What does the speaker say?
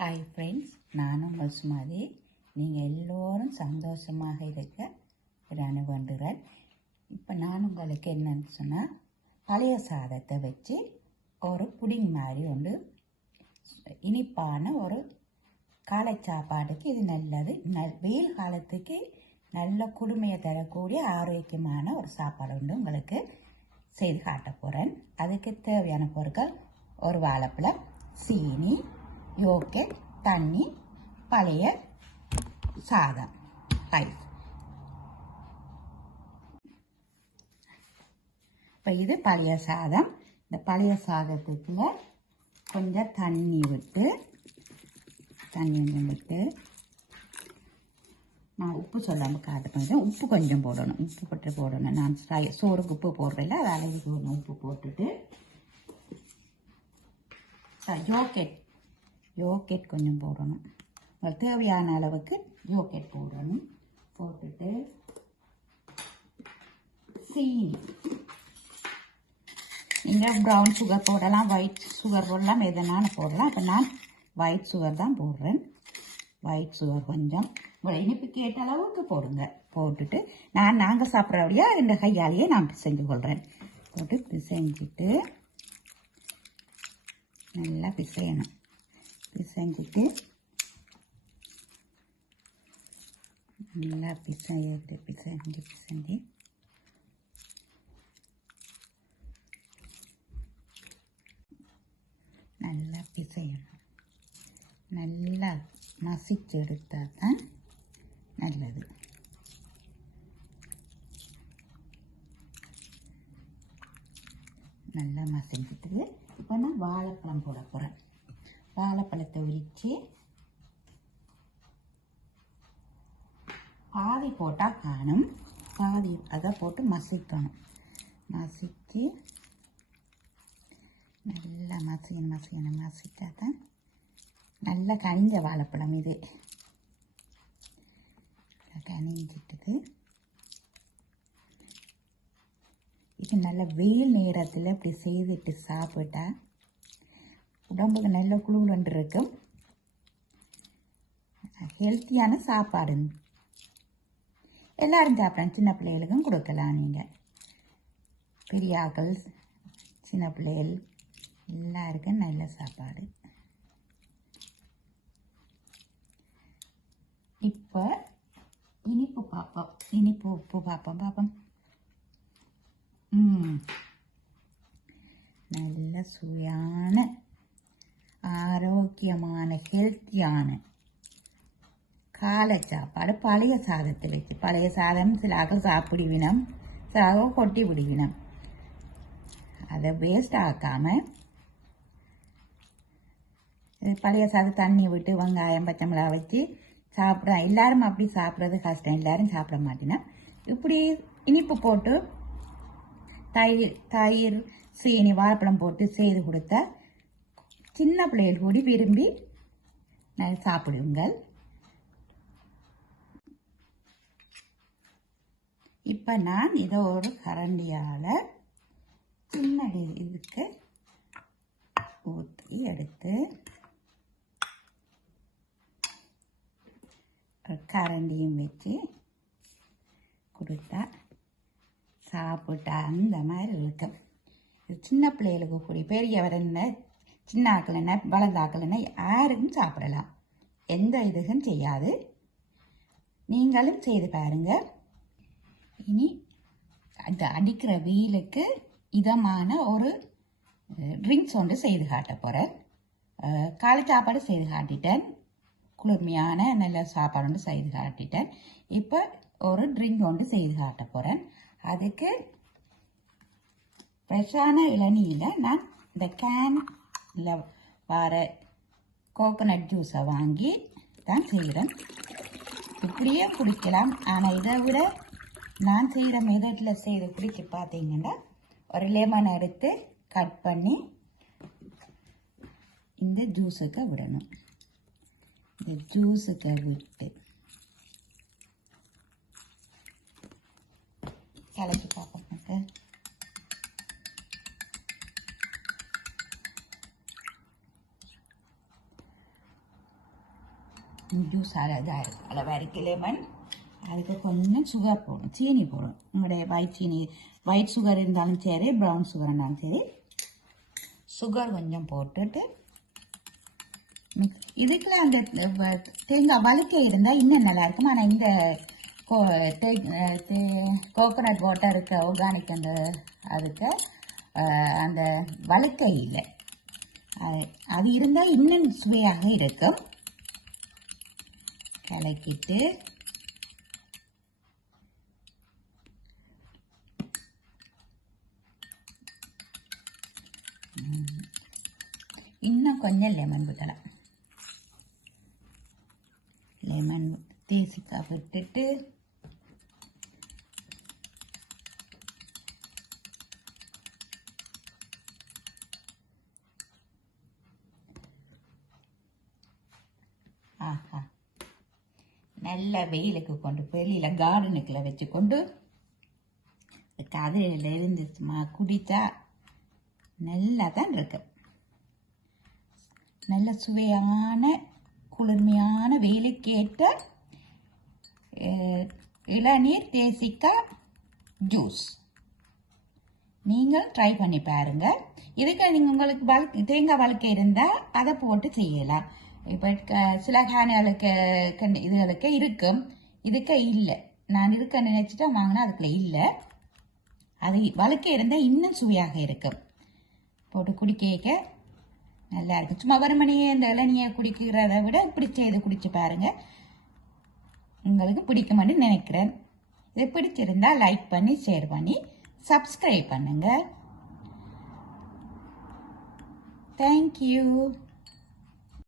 Hi friends நானும் உங்கள் சுமாதி நீங்கள் எல்லோரும் சந்தோஷமாக இருக்க நான் இப்போ நான் உங்களுக்கு என்னன்னு சொன்னால் பழைய சாதத்தை வச்சு ஒரு புடிங் மாதிரி ஒன்று இனிப்பான ஒரு காலை சாப்பாட்டுக்கு இது நல்லது. நல் வெயில் காலத்துக்கு நல்ல குளுமையை தரக்கூடிய ஆரோக்கியமான ஒரு சாப்பாடு ஒன்று உங்களுக்கு செய்து காட்ட போகிறேன் அதுக்கு தேவையான பொருட்கள் ஒரு வாழைப்பழம் சீனி யோகட் தண்ணி பழைய சாதம் ரைஸ் இப்போ இது பழைய சாதம் இந்த பழைய சாதத்துக்குள்ள கொஞ்சம் தண்ணி விட்டு தண்ணி கொஞ்சம் விட்டு நான் உப்பு சொல்லாமல் காட்ட போகிறேன் உப்பு கொஞ்சம் போடணும். உப்பு போட்டு போடணும். நான் சோறுக்கு உப்பு போடுறதில்ல அது அளவுக்கு உப்பு போட்டுட்டு யோகெட் யோகெட் கொஞ்சம் போடணும். உங்களுக்கு தேவையான அளவுக்கு யோகெட் போடணும். போட்டுட்டு சீனி நீங்கள் ப்ரௌன் சுகர் போடலாம் ஒயிட் சுகர் போடலாம் எதனாலும் போடலாம். இப்போ நான் ஒயிட் சுகர் தான் போடுறேன். ஒயிட் சுகர் கொஞ்சம். உங்களை கேட்ட அளவுக்கு போடுங்க. போட்டுட்டு நான் நாங்கள் சாப்பிட்றபடியா ரெண்டு கையாலேயே நான் பிசைஞ்சு கொள்கிறேன் போட்டு பிசைஞ்சிட்டு நல்லா பிசையணும். பிசைஞ்சிட்டு நல்லா பிசையிட்டு பிசைஞ்சு பிசைஞ்சு. நல்லா பிசையணும். நல்லா மசிச்சு எடுத்தால் தான் நல்லது. நல்லா மசிஞ்சிட்டு இப்போ நான் வாழைப்பழம் போட போகிறேன் வாழைப்பழத்தை உரித்து பாதி போட்டால் காணும். பாதி அதை போட்டு மசிக்கணும். மசித்து நல்லா மசியணும் மசியணும். மசித்தா தான் நல்லா கனிஞ்ச வாழைப்பழம் இது. கனிஞ்சிட்டுது இது நல்ல வெயில் நேரத்தில் இப்படி செய்துட்டு சாப்பிட்டா உடம்புக்கு நல்ல குழுவில் இருக்கும் ஹெல்த்தியான சாப்பாடு. எல்லாரும் சாப்பிடலாம். சின்ன பிள்ளைகளுக்கும் கொடுக்கலாம் நீங்கள் பெரிய ஆக்கள் சின்ன பிள்ளைகள் எல்லாருக்கும் நல்ல சாப்பாடு. இப்போ இனிப்பு பார்ப்போம். இனிப்பு உப்பு பார்ப்போம். பார்ப்போம். ம். நல்ல சுவையான ஆரோக்கியமான ஹெல்த்தியான காலை சாப்பாடு பழைய சாதத்தை வச்சு பழைய சாதம் சிலாக சாப்பிடுவினம் சிலாக கொட்டி விடுவினம். அதை வேஸ்ட் ஆக்காமல் பழைய சாதம் தண்ணி விட்டு வெங்காயம் பச்சை மிளகா வச்சு சாப்பிட எல்லாரும் அப்படி சாப்பிட்றது கஷ்டம். எல்லாரும் சாப்பிட மாட்டேன்னா இப்படி இனிப்பு போட்டு தயிர் தயிர் சீனி வாழைப்பழம் போட்டு செய்து கொடுத்தா சின்ன பிள்ளைகள் கூடி விரும்பி சாப்பிடுங்கள். இப்போ நான் இதை ஒரு கரண்டியால் சின்ன இதுக்கு ஊற்றி எடுத்து கரண்டியும் வச்சு கொடுத்தா சாப்பிட்டா அந்த மாதிரி இருக்கும். இது சின்ன பிள்ளைகளுக்கு கூடி பெரியவர் என்ன சின்ன ஆக்கலைன்னா என்ன வளர்ந்த யாருக்கும் சாப்பிடலாம் எந்த இதுக்கும் செய்யாது. நீங்களும் செய்து பாருங்க. இனி அந்த அடிக்கிற வெயிலுக்கு இதமான ஒரு ட்ரிங்க்ஸ் ஒன்று செய்து காட்ட போகிறேன் காலை சாப்பாடு செய்து காட்டிட்டேன். குளிர்மையான நல்ல சாப்பாடு ஒன்று செய்து காட்டிட்டேன். இப்போ ஒரு ட்ரிங்க் ஒன்று செய்து காட்ட போகிறேன் அதுக்கு ஃப்ரெஷ்ஷான இளநீயில் நான் இந்த கேன் இல்லை வர கோகோனட் ஜூஸை வாங்கி தான் செய்கிறேன். இப்படியே குடிக்கலாம். ஆனால் இதை விட நான் செய்கிற மெதட்டில் செய்து குடிச்சு பார்த்தீங்கன்னா ஒரு லெமன் எடுத்து கட் பண்ணி இந்த ஜூஸுக்கு விடணும். இந்த ஜூஸுக்கு விட்டு கலக்கி பார்ப்போம். ஜூஸ் அதாக இருக்கும். அளவாக இருக்கு லெமன் அதுக்கு கொஞ்சம் சுகர் போடும் சீனி போடும் உங்களுடைய ஒயிட் சீனி ஒயிட் சுகர் இருந்தாலும் சரி ப்ரௌன் சுகர் இருந்தாலும் சரி சுகர் கொஞ்சம் போட்டுட்டு mix- அந்த தேங்காய் வழுக்க இருந்தால் இன்னும் நல்லா இருக்கும். ஆனால் இந்த கோகோனட் வாட்டர் இருக்க ஆர்கானிக் அந்த அதுக்கு அந்த வழுக்க இல்லை. அது அது இருந்தால் இன்னும் சுவையாக இருக்கும். கலக்கிட்டு இன்னும் கொஞ்சம் லெமன் ஊற்றலாம் லெமன் தேசிக்காய் விட்டுட்டு ஆஹா. நல்ல வெயிலுக்கு கொண்டு வெளியில் கார்டனுக்குள்ள வச்சு கொண்டு கதையில இருந்து குடித்தா நல்லா தான் இருக்கு நல்ல சுவையான குளிர்மையான வெயிலுக்கேற்ற இளநீர் தேசிக்காய் ஜூஸ் நீங்கள் ட்ரை பண்ணி பாருங்கள் இதுக்கு நீங்கள் உங்களுக்கு வழுக்கு தேங்காய் வழுக்க இருந்தால் அதை போட்டு செய்யலாம். இப்போ சில கேனுகளுக்கு இதுகளுக்கு இருக்கும் இதுக்கு இல்லை. நான் இருக்க நினைச்சிட்டா வாங்கினா அதுக்குள்ள இல்லை. அது வழுக்க இருந்தால் இன்னும் சுவையாக இருக்கும். போட்டு குடிக்க நல்லா இருக்கும். சும்மா வெறுமனையே இந்த இளநியை குடிக்கிறத விட இப்படி செய்து குடிச்சு பாருங்க. உங்களுக்கு பிடிக்கும்னு நினைக்கிறேன். இது பிடிச்சிருந்தா லைக் பண்ணி ஷேர் பண்ணி சப்ஸ்கிரைப் பண்ணுங்க. தேங்க்யூ